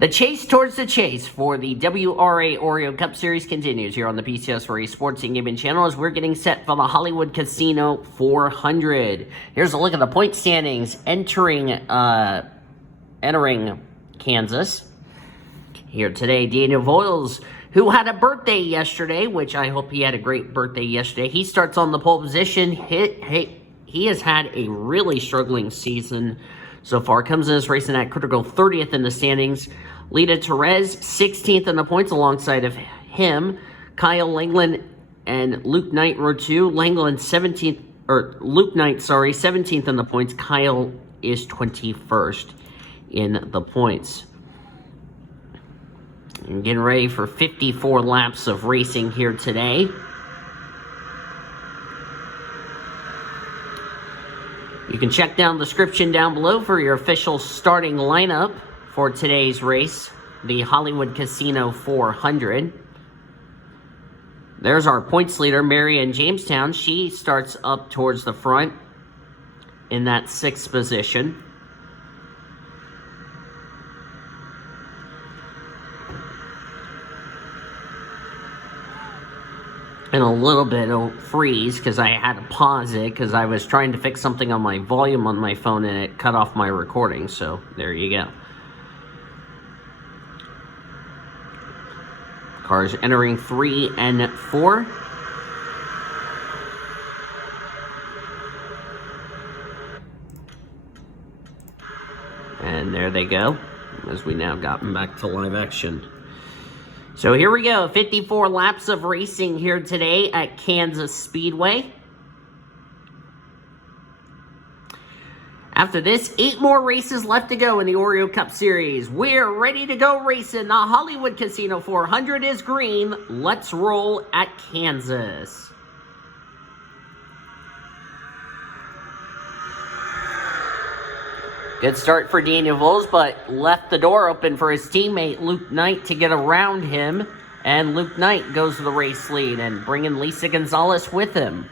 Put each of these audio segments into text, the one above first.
The chase towards the chase for the WRA Oreo Cup Series continues here on the PCS Sports and Gaming channel as we're getting set for the Hollywood Casino 400. Here's a look at the point standings entering Kansas. Here today, Daniel Voiles, who had a birthday yesterday, which I hope he had a great birthday yesterday. He starts on the pole position. He has had a really struggling season so far. Comes in this racing at critical 30th in the standings. Lita Perez, 16th in the points alongside of him. Kyle Langland and Luke Knight row 2. Langland 17th, or Luke Knight, 17th in the points. Kyle is 21st in the points. And getting ready for 54 laps of racing here today. You can check down the description down below for your official starting lineup for today's race, the Hollywood Casino 400. There's our points leader, Marion Jamestown. She starts up towards the front in that 6th position. And a little bit of freeze because I had to pause it because I was trying to fix something on my volume on my phone and it cut off my recording. So there you go. Cars entering 3 and 4. And there they go as we now gotten back to live action. So here we go, 54 laps of racing here today at Kansas Speedway. After this, 8 more races left to go in the Oreo Cup Series. We're ready to go racing. The Hollywood Casino 400 is green. Let's roll at Kansas. Good start for Daniel Voiles, but left the door open for his teammate Luke Knight to get around him. And Luke Knight goes to the race lead and bringing Lisa Gonzalez with him.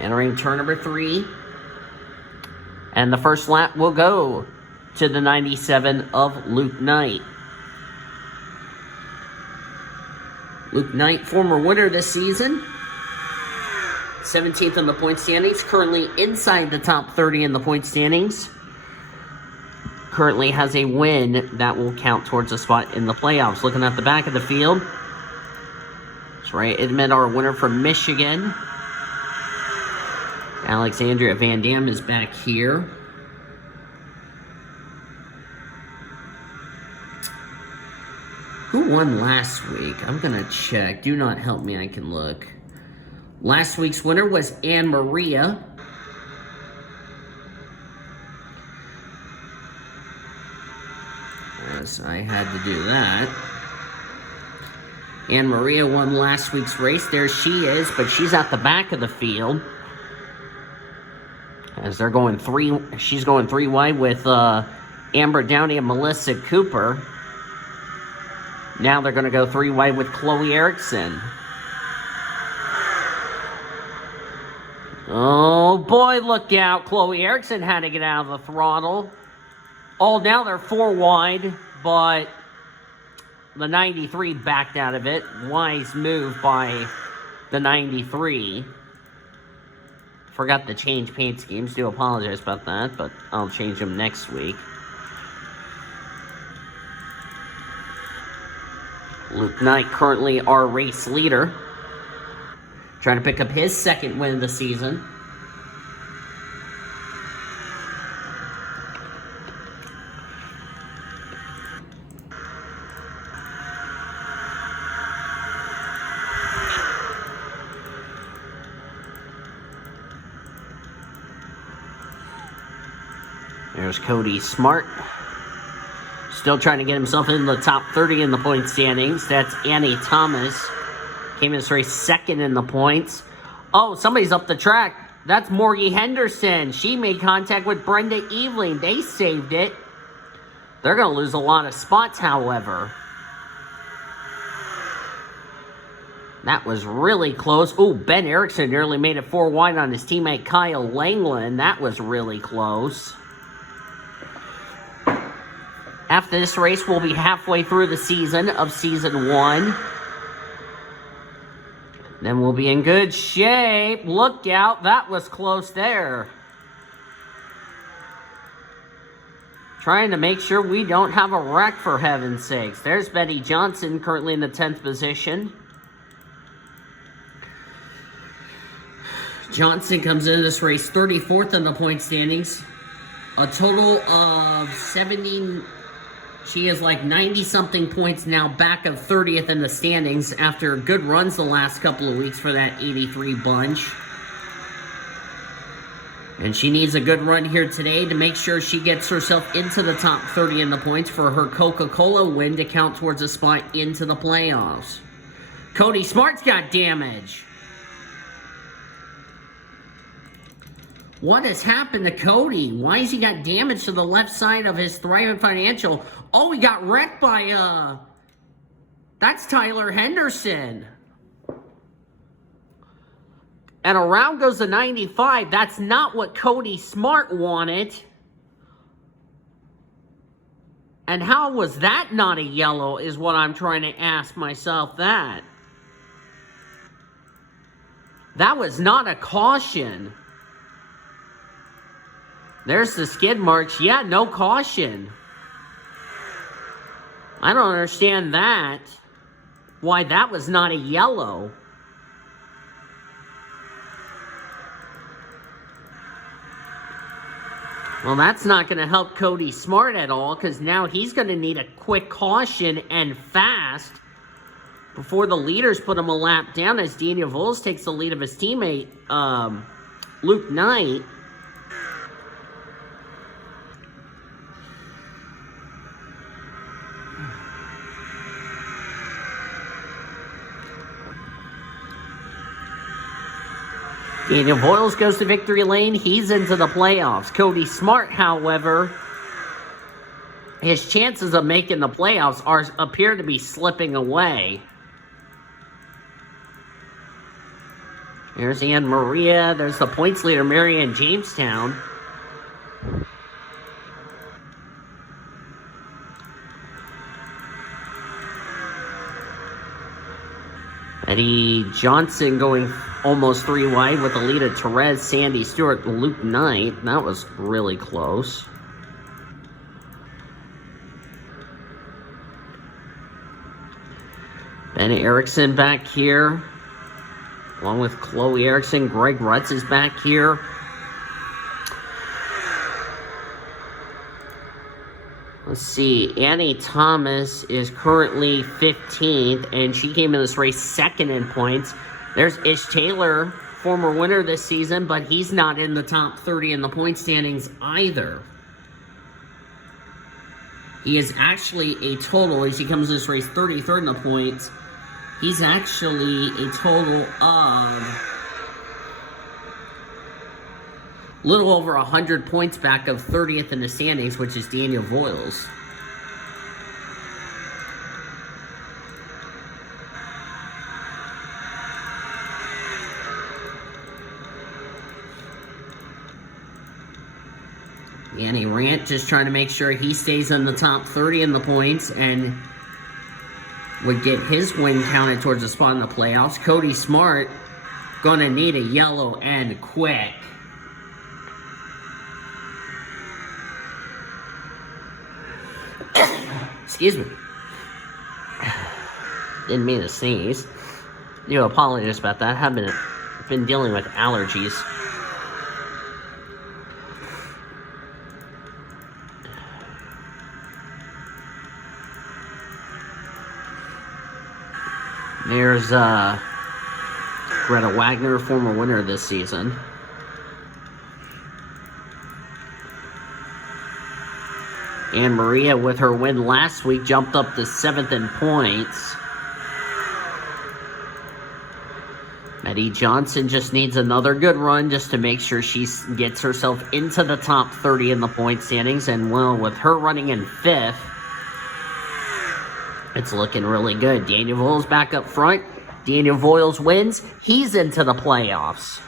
Entering turn number 3. And the first lap will go to the 97 of Luke Knight. Luke Knight, former winner this season. 17th in the point standings, currently inside the top 30 in the point standings. Currently has a win that will count towards a spot in the playoffs. Looking at the back of the field, that's right, Edmund, our winner from Michigan. Alexandria Van Dam is back here. Who won last week? I'm going to check. Do not help me, I can look. Last week's winner was Anne Maria. As I had to do that. Anne Maria won last week's race. There she is, but she's at the back of the field. As they're going she's going 3 wide with Amber Downey and Melissa Cooper. Now they're going to go 3 wide with Chloe Erickson. Oh boy, look out. Chloe Erickson had to get out of the throttle. Oh, now they're 4 wide, but the 93 backed out of it. Wise move by the 93. Forgot to change paint schemes. Do apologize about that, but I'll change them next week. Luke Knight, currently our race leader. Trying to pick up his 2nd win of the season. There's Cody Smart. Still trying to get himself in the top 30 in the point standings. That's Annie Thomas. Came in this race 2nd in the points. Oh, somebody's up the track. That's Morgie Henderson. She made contact with Brenda Eveling. They saved it. They're going to lose a lot of spots, however. That was really close. Ooh, Ben Erickson nearly made it 4 wide on his teammate Kyle Langland. That was really close. After this race, we'll be halfway through the season of Season 1. Then we'll be in good shape. Look out, that was close there. Trying to make sure we don't have a wreck, for heaven's sakes. There's Betty Johnson, currently in the 10th position. Johnson comes into this race 34th in the point standings. A total of 70... She is like 90-something points now, back of 30th in the standings after good runs the last couple of weeks for that 83 bunch. And she needs a good run here today to make sure she gets herself into the top 30 in the points for her Coca-Cola win to count towards a spot into the playoffs. Cody Smart's got damage. What has happened to Cody? Why has he got damage to the left side of his Thriving Financial? Oh, he got wrecked by, that's Tyler Henderson. And around goes the 95. That's not what Cody Smart wanted. And how was that not a yellow is what I'm trying to ask myself that. That was not a caution. There's the skid marks. Yeah, no caution. I don't understand that. Why that was not a yellow. Well, that's not going to help Cody Smart at all, because now he's going to need a quick caution and fast before the leaders put him a lap down as Daniel Voles takes the lead of his teammate, Luke Knight. Daniel Voyles goes to victory lane. He's into the playoffs. Cody Smart, however, his chances of making the playoffs appear to be slipping away. There's Ann Maria. There's the points leader, Marianne Jamestown. Eddie Johnson going almost 3 wide with the lead of Therese, Sandy Stewart, and Luke Knight. That was really close. Ben Erickson back here, along with Chloe Erickson. Greg Rutz is back here. Let's see, Annie Thomas is currently 15th, and she came in this race second in points. There's Ish Taylor, former winner this season, but he's not in the top 30 in the point standings either. He is actually a total, as he comes to this race 33rd in the points, he's actually a total of a little over 100 points back of 30th in the standings, which is Daniel Voyles. Danny Rant just trying to make sure he stays in the top 30 in the points and would get his win counted towards a spot in the playoffs. Cody Smart gonna need a yellow and quick. Excuse me. Didn't mean to sneeze. Do apologize about that. I've been dealing with allergies. There's Greta Wagner, former winner this season. Ann Maria, with her win last week, jumped up to 7th in points. Eddie Johnson just needs another good run just to make sure she gets herself into the top 30 in the point standings. And, well, with her running in 5th, it's looking really good. Daniel Voyles back up front. Daniel Voyles wins. He's into the playoffs.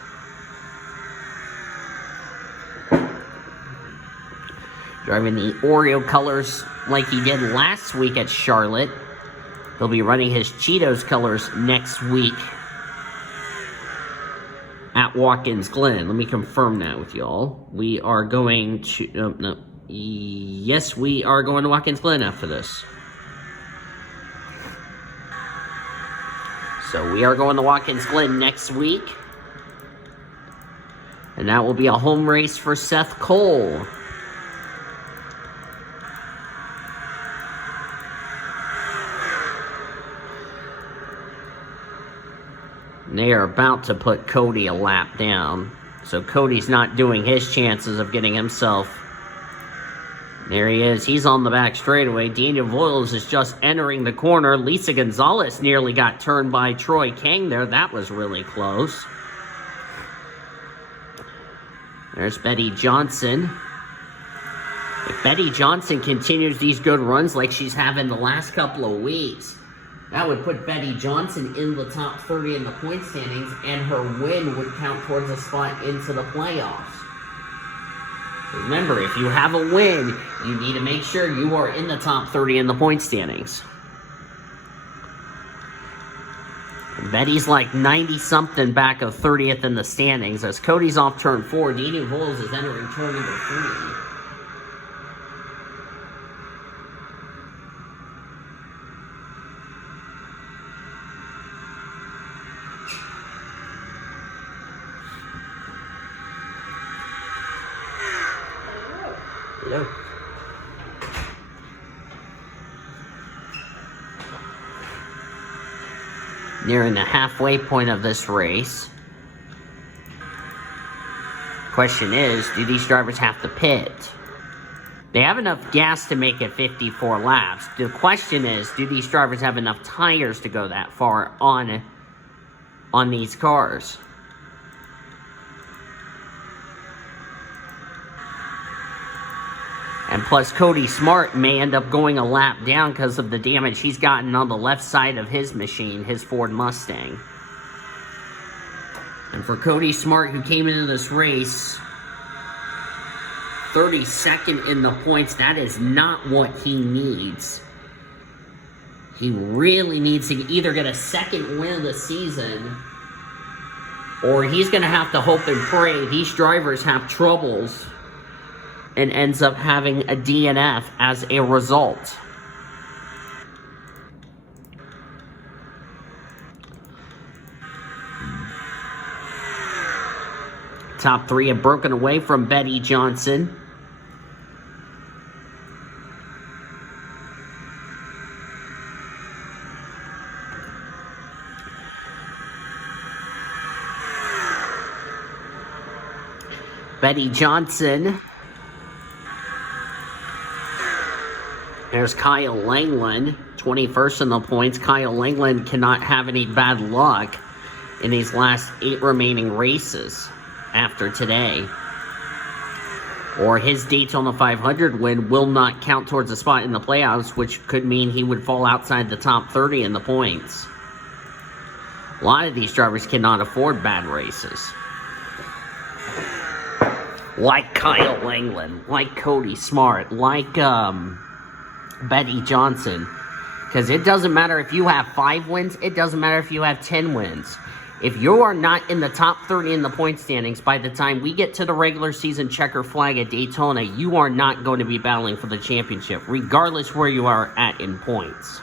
Driving the Oreo colors like he did last week at Charlotte. He'll be running his Cheetos colors next week at Watkins Glen. Let me confirm that with y'all. We are going to... Yes, we are going to Watkins Glen after this. So we are going to Watkins Glen next week. And that will be a home race for Seth Cole. They are about to put Cody a lap down. So Cody's not doing his chances of getting himself. There he is. He's on the back straightaway. Daniel Voiles is just entering the corner. Lisa Gonzalez nearly got turned by Troy Kang there. That was really close. There's Betty Johnson. If Betty Johnson continues these good runs like she's having the last couple of weeks, that would put Betty Johnson in the top 30 in the point standings, and her win would count towards a spot into the playoffs. Remember, if you have a win, you need to make sure you are in the top 30 in the point standings. Betty's like 90-something back of 30th in the standings. As Cody's off turn 4, Daniel Voiles is entering turn number 3. Hello. Nearing the halfway point of this race. Question is, do these drivers have to pit? They have enough gas to make it 54 laps. The question is, do these drivers have enough tires to go that far on these cars? And plus, Cody Smart may end up going a lap down because of the damage he's gotten on the left side of his machine, his Ford Mustang. And for Cody Smart, who came into this race 32nd in the points, that is not what he needs. He really needs to either get a second win of the season, or he's going to have to hope and pray these drivers have troubles and ends up having a DNF as a result. Top 3 have broken away from Betty Johnson. Betty Johnson. There's Kyle Langland, 21st in the points. Kyle Langland cannot have any bad luck in these last 8 remaining races after today, or his Daytona 500 win will not count towards a spot in the playoffs, which could mean he would fall outside the top 30 in the points. A lot of these drivers cannot afford bad races. Like Kyle Langland, like Cody Smart, like Betty Johnson. Because it doesn't matter if you have 5 wins, it doesn't matter if you have 10 wins. If you are not in the top 30 in the point standings by the time we get to the regular season checker flag at Daytona, you are not going to be battling for the championship, regardless where you are at in points.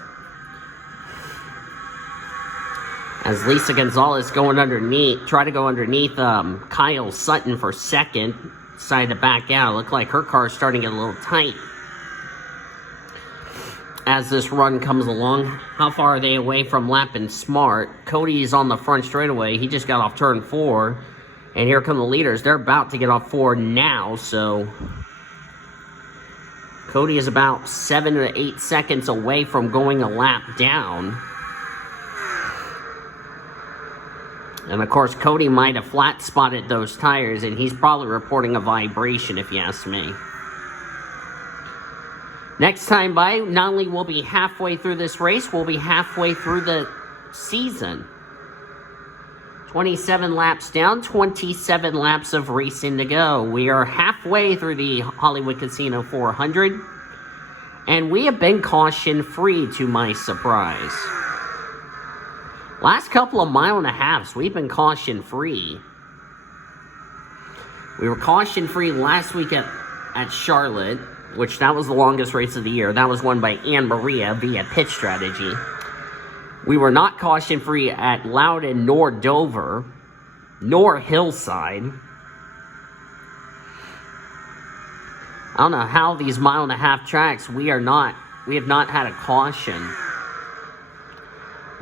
As Lisa Gonzalez try to go underneath Kyle Sutton for second, decided to back out. Looked like her car is starting to get a little tight as this run comes along. How far are they away from lapping Smart? Cody is on the front straightaway. He just got off turn 4. And here come the leaders. They're about to get off 4 now, so Cody is about 7 to 8 seconds away from going a lap down. And of course, Cody might have flat spotted those tires, and he's probably reporting a vibration, if you ask me. Next time by, not only will be halfway through this race, we'll be halfway through the season. 27 laps down, 27 laps of racing to go. We are halfway through the Hollywood Casino 400. And we have been caution-free, to my surprise. Last couple of mile and a halves, we've been caution-free. We were caution-free last week at Charlotte, which that was the longest race of the year. That was won by Anne Maria via pitch strategy. We were not caution-free at Loudon, nor Dover, nor Hillside. I don't know how these mile and a half tracks, we have not had a caution.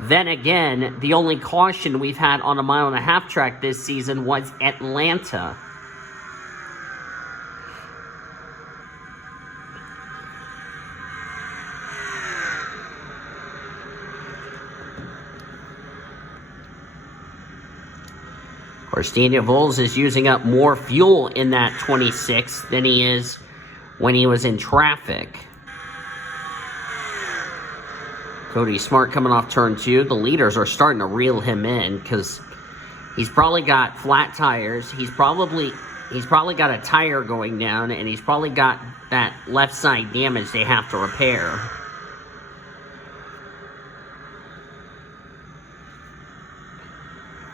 Then again, the only caution we've had on a mile and a half track this season was Atlanta. Of course, Daniel Voles is using up more fuel in that 26 than he is when he was in traffic. Cody Smart coming off turn 2. The leaders are starting to reel him in because he's probably got flat tires. He's probably got a tire going down, and he's probably got that left side damage they have to repair.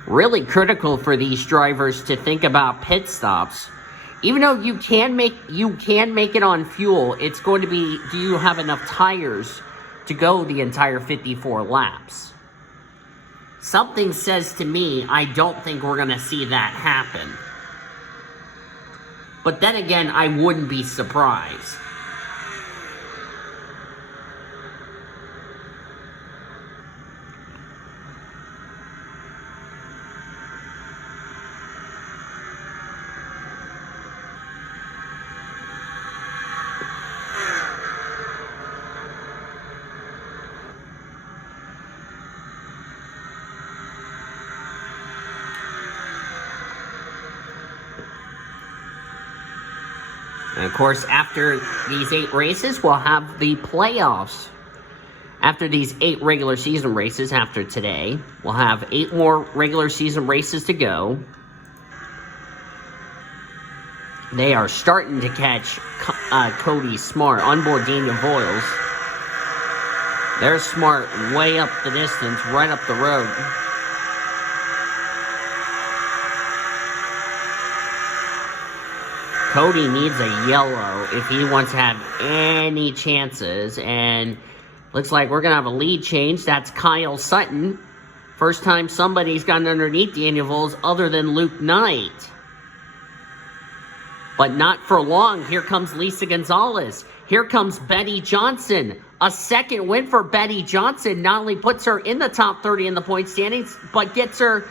Really critical for these drivers to think about pit stops. Even though you can make it on fuel, it's going to be, do you have enough tires to go the entire 54 laps? Something says to me, I don't think we're going to see that happen. But then again, I wouldn't be surprised. And of course, after these 8 races, we'll have the playoffs. After these 8 regular season races, after today, we'll have 8 more regular season races to go. They are starting to catch Cody Smart onboard Daniel Voiles. There's Smart way up the distance, right up the road. Cody needs a yellow if he wants to have any chances. And looks like we're going to have a lead change. That's Kyle Sutton. First time somebody's gotten underneath Daniel Voles other than Luke Knight. But not for long. Here comes Lisa Gonzalez. Here comes Betty Johnson. A second win for Betty Johnson. Not only puts her in the top 30 in the point standings, but gets her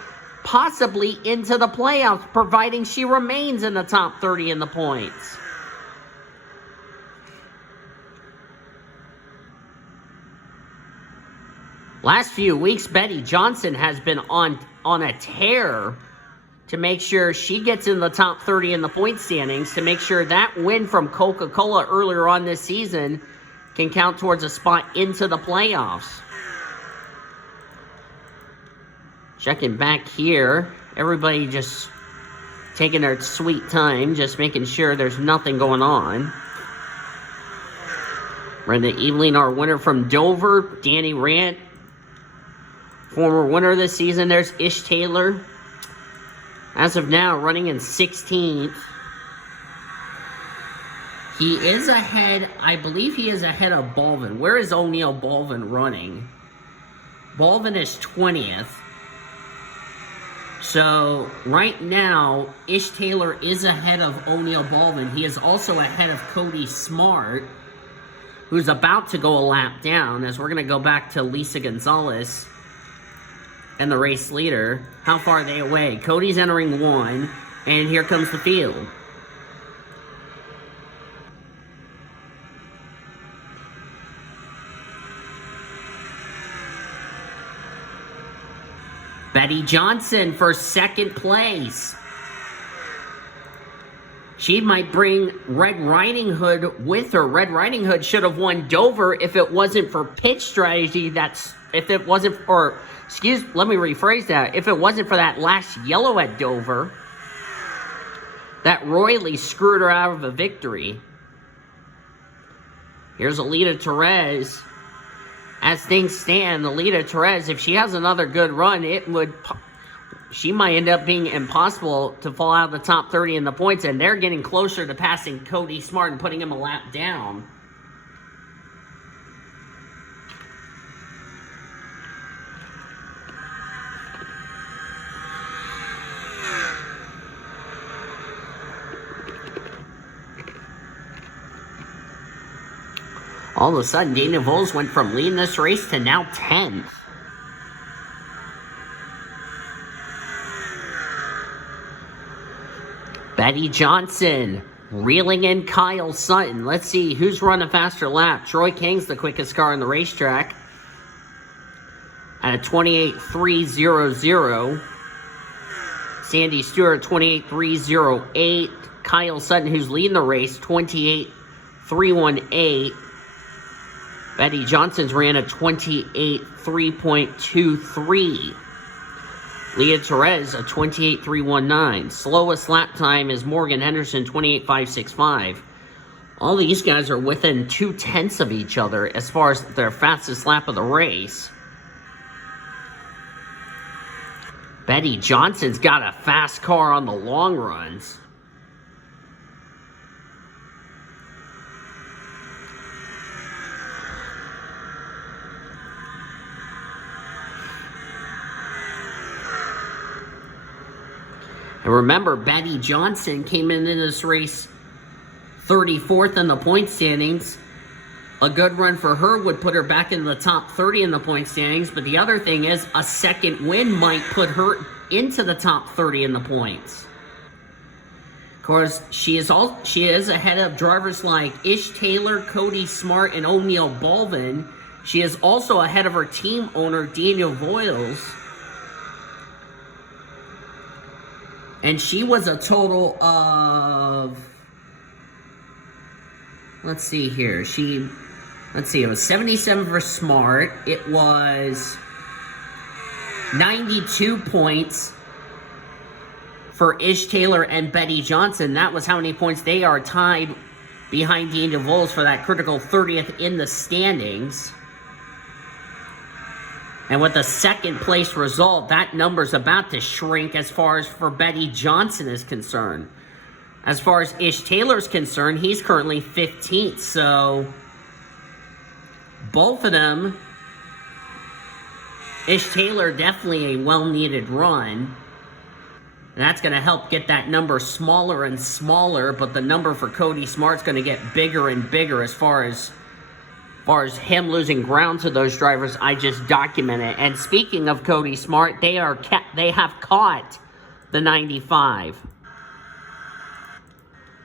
possibly into the playoffs, providing she remains in the top 30 in the points. Last few weeks, Betty Johnson has been on a tear to make sure she gets in the top 30 in the point standings, to make sure that win from Coca-Cola earlier on this season can count towards a spot into the playoffs. Checking back here, everybody just taking their sweet time, just making sure there's nothing going on. Brenda Eveling, our winner from Dover. Danny Rant, former winner this season. There's Ish Taylor. As of now, running in 16th. He is ahead, I believe he is ahead of Balvin. Where is O'Neal Balvin running? Balvin is 20th. So, right now, Ish Taylor is ahead of O'Neal Balvin. He is also ahead of Cody Smart, who's about to go a lap down, as we're going to go back to Lisa Gonzalez and the race leader. How far are they away? Cody's entering 1, and here comes the field. Betty Johnson for second place. She might bring Red Riding Hood with her. Red Riding Hood should have won Dover if it wasn't for pitch strategy. If it wasn't for, let me rephrase that. If it wasn't for that last yellow at Dover, that royally screwed her out of a victory. Here's Alita Perez. As things stand, Alita Perez, if she has another good run, she might end up being impossible to fall out of the top 30 in the points, and they're getting closer to passing Cody Smart and putting him a lap down. All of a sudden, Daniel Voles went from leading this race to now 10th. Betty Johnson reeling in Kyle Sutton. Let's see who's run a faster lap. Troy King's the quickest car on the racetrack at a 28.300. Sandy Stewart, 28.308. Kyle Sutton, who's leading the race, 28.318. Betty Johnson's ran a 28.3.23. Leah Perez, a 28.319. Slowest lap time is Morgan Henderson, 28.565. All these guys are within 0.2 of each other as far as their fastest lap of the race. Betty Johnson's got a fast car on the long runs. And remember, Betty Johnson came into this race 34th in the point standings. A good run for her would put her back in the top 30 in the point standings. But the other thing is, a second win might put her into the top 30 in the points. Of course, she is ahead of drivers like Ish Taylor, Cody Smart, and O'Neal Baldwin. She is also ahead of her team owner, Daniel Voiles. And she was a total of, let's see here, it was 77 for Smart. It was 92 points for Ish Taylor and Betty Johnson. That was how many points they are tied behind Daniel Voiles for that critical 30th in the standings. And with the second place result, that number's about to shrink as far as for Betty Johnson is concerned. As far as Ish Taylor's concerned, he's currently 15th. So both of them, Ish Taylor definitely a well-needed run. And that's going to help get that number smaller and smaller, but the number for Cody Smart's going to get bigger and bigger as far as him losing ground to those drivers I just documented. And speaking of Cody Smart, they have caught the 95.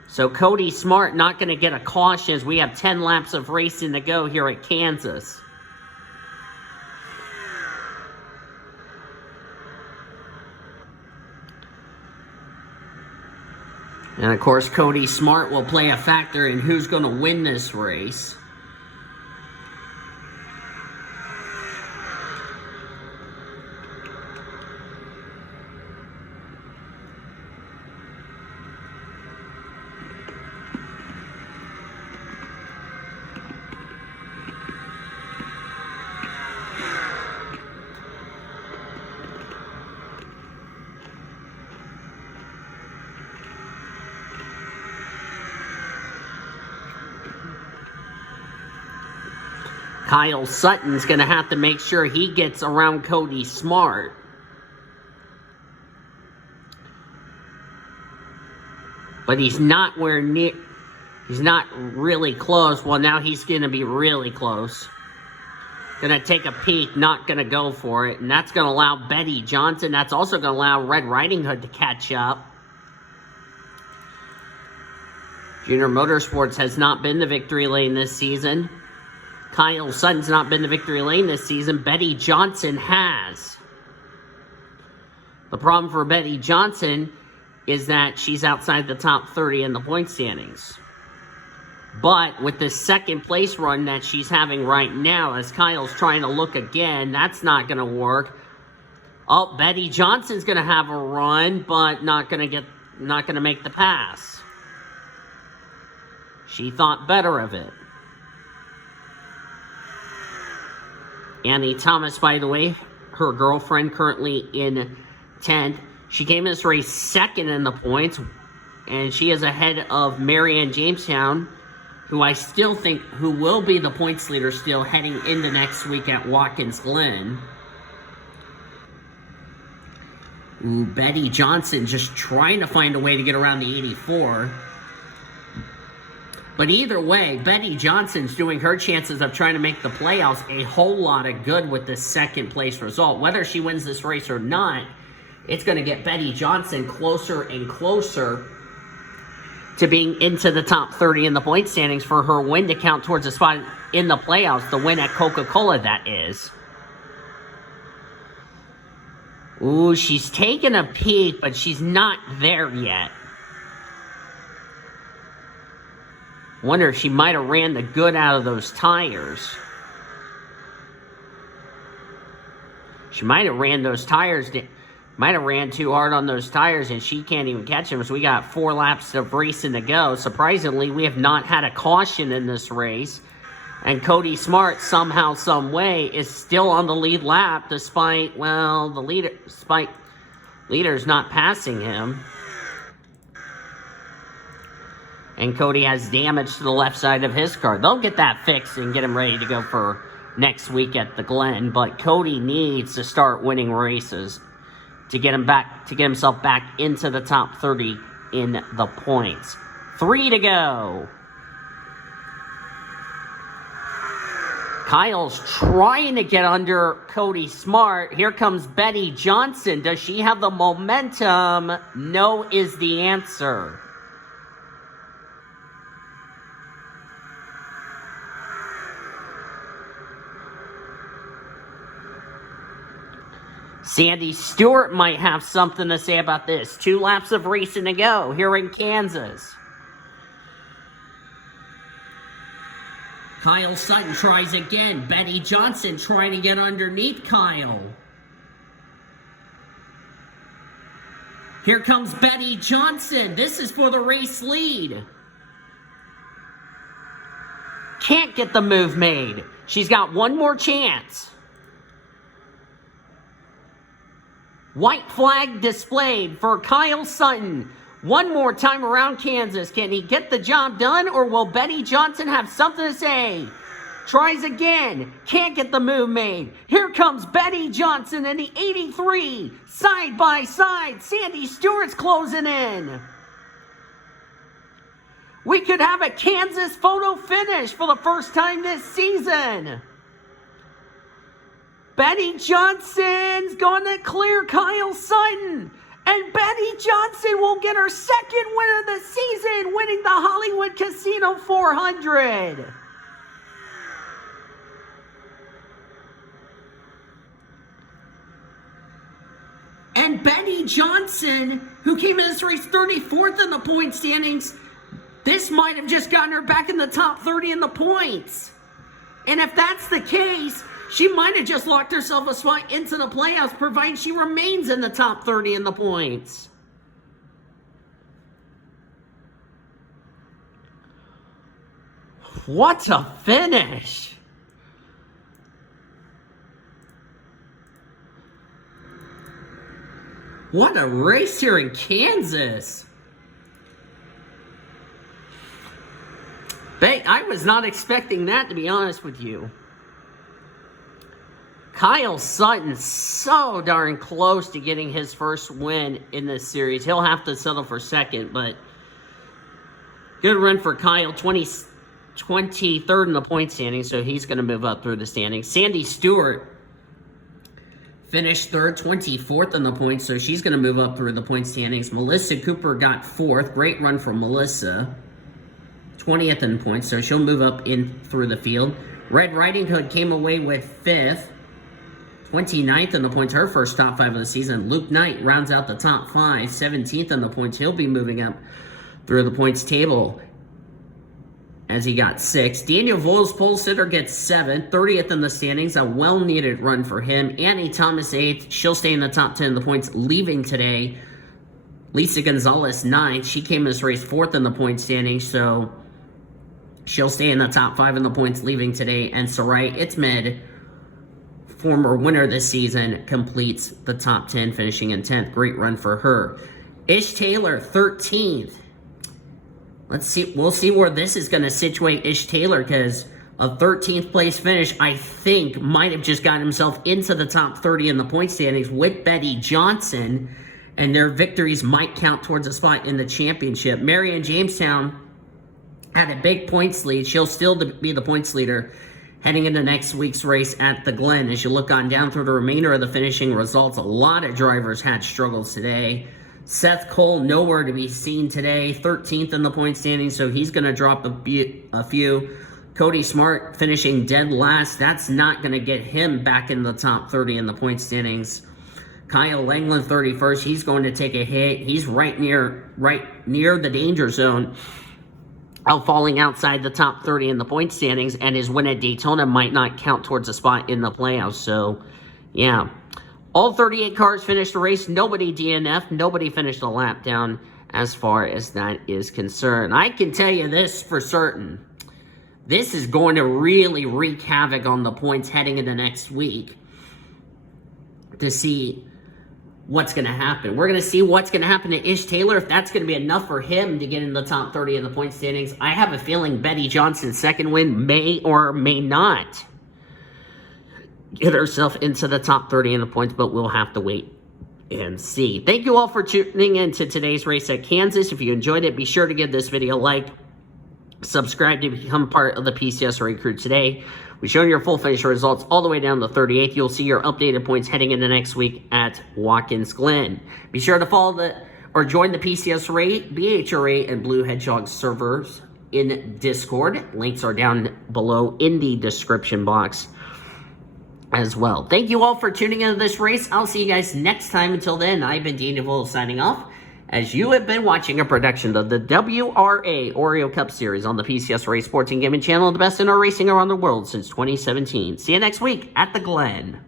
So Cody Smart not going to get a caution as we have 10 laps of racing to go here at Kansas. And of course, Cody Smart will play a factor in who's going to win this race. Kyle Sutton's going to have to make sure he gets around Cody Smart. But he's not really close. Well, now he's going to be really close. Going to take a peek, not going to go for it. And that's going to allow Betty Johnson. That's also going to allow Red Riding Hood to catch up. Junior Motorsports has not been the victory lane this season. Kyle Sutton's not been the victory lane this season. Betty Johnson has. The problem for Betty Johnson is that she's outside the top 30 in the point standings. But with the second place run that she's having right now, as Kyle's trying to look again, that's not going to work. Oh, Betty Johnson's going to have a run, but not going to make the pass. She thought better of it. Annie Thomas, by the way, her girlfriend, currently in 10th. She came in this race second in the points, and she is ahead of Marianne Jamestown, who I still think who will be the points leader still heading into next week at Watkins Glen. Ooh, Betty Johnson just trying to find a way to get around the 84. But either way, Betty Johnson's doing her chances of trying to make the playoffs a whole lot of good with this second place result. Whether she wins this race or not, it's going to get Betty Johnson closer and closer to being into the top 30 in the point standings for her win to count towards a spot in the playoffs, the win at Coca-Cola, that is. Ooh, she's taking a peek, but she's not there yet. Wonder if she might have ran the good out of those tires. She might have ran those tires, might have ran too hard on those tires, and she can't even catch them. So we got 4 laps of racing to go. Surprisingly, we have not had a caution in this race. And Cody Smart, somehow, some way, is still on the lead lap, despite, well, the leader's not passing him. And Cody has damage to the left side of his car. They'll get that fixed and get him ready to go for next week at the Glen. But Cody needs to start winning races to get himself back into the top 30 in the points. 3 to go. Kyle's trying to get under Cody Smart. Here comes Betty Johnson. Does she have the momentum? No is the answer. Sandy Stewart might have something to say about this. 2 laps of racing to go here in Kansas. Kyle Sutton tries again. Betty Johnson trying to get underneath Kyle. Here comes Betty Johnson. This is for the race lead. Can't get the move made. She's got one more chance. White flag displayed for Kyle Sutton. One more time around Kansas. Can he get the job done, or will Betty Johnson have something to say? Tries again. Can't get the move made. Here comes Betty Johnson in the 83. Side by side. Sandy Stewart's closing in. We could have a Kansas photo finish for the first time this season. Betty Johnson's going to clear Kyle Sutton. And Betty Johnson will get her second win of the season, winning the Hollywood Casino 400. And Betty Johnson, who came in this race 34th in the point standings, this might have just gotten her back in the top 30 in the points. And if that's the case, she might have just locked herself a spot into the playoffs, providing she remains in the top 30 in the points. What a finish! What a race here in Kansas! I was not expecting that, to be honest with you. Kyle Sutton so darn close to getting his first win in this series. He'll have to settle for second, but good run for Kyle. 23rd in the point standings, so he's going to move up through the standings. Sandy Stewart finished third, 24th in the points, so she's going to move up through the point standings. Melissa Cooper got 4th. Great run for Melissa. 20th in points, so she'll move up in through the field. Red Riding Hood came away with 5th. 29th in the points, her first top 5 of the season. Luke Knight rounds out the top 5, 17th in the points. He'll be moving up through the points table as he got 6. Daniel Voiles, pole sitter, gets 7th, 30th in the standings. A well-needed run for him. Annie Thomas 8th. She'll stay in the top 10 in the points, leaving today. Lisa Gonzalez 9th. She came in this race 4th in the point standings, so she'll stay in the top 5 in the points, leaving today. And Sarai Itzmed former winner this season, completes the top 10, finishing in 10th. Great run for her. Ish Taylor, 13th. Let's see. We'll see where this is going to situate Ish Taylor, because a 13th place finish, I think, might have just gotten himself into the top 30 in the point standings with Betty Johnson, and their victories might count towards a spot in the championship. Marion Jamestown had a big points lead. She'll still be the points leader heading into next week's race at the Glen. As you look on down through the remainder of the finishing results, a lot of drivers had struggles today. Seth Cole, nowhere to be seen today, 13th in the point standing, so he's going to drop a few. Cody Smart finishing dead last. That's not going to get him back in the top 30 in the point standings. Kyle Langland, 31st. He's going to take a hit. He's right near the danger zone of falling outside the top 30 in the point standings, and his win at Daytona might not count towards a spot in the playoffs. So, yeah. All 38 cars finished the race. Nobody DNF. Nobody finished a lap down as far as that is concerned. I can tell you this for certain. This is going to really wreak havoc on the points heading into next week to see what's going to happen. We're going to see what's going to happen to Ish Taylor, if that's going to be enough for him to get in the top 30 in the point standings. I have a feeling Betty Johnson's second win may or may not get herself into the top 30 in the points, but we'll have to wait and see. Thank you all for tuning in to today's race at Kansas. If you enjoyed it, be sure to give this video a like. Subscribe to become part of the PCSRA crew today. We show your full finish results all the way down to 38th. You'll see your updated points heading into next week at Watkins Glen. Be sure to follow join the PCSRA, BHRA, and Blue Hedgehog servers in Discord. Links are down below in the description box as well. Thank you all for tuning into this race. I'll see you guys next time. Until then, I've been Dean DeVoe signing off, as you have been watching a production of the WRA Oreo Cup Series on the PCSRA Sports and Gaming channel, the best in our racing around the world since 2017. See you next week at the Glen.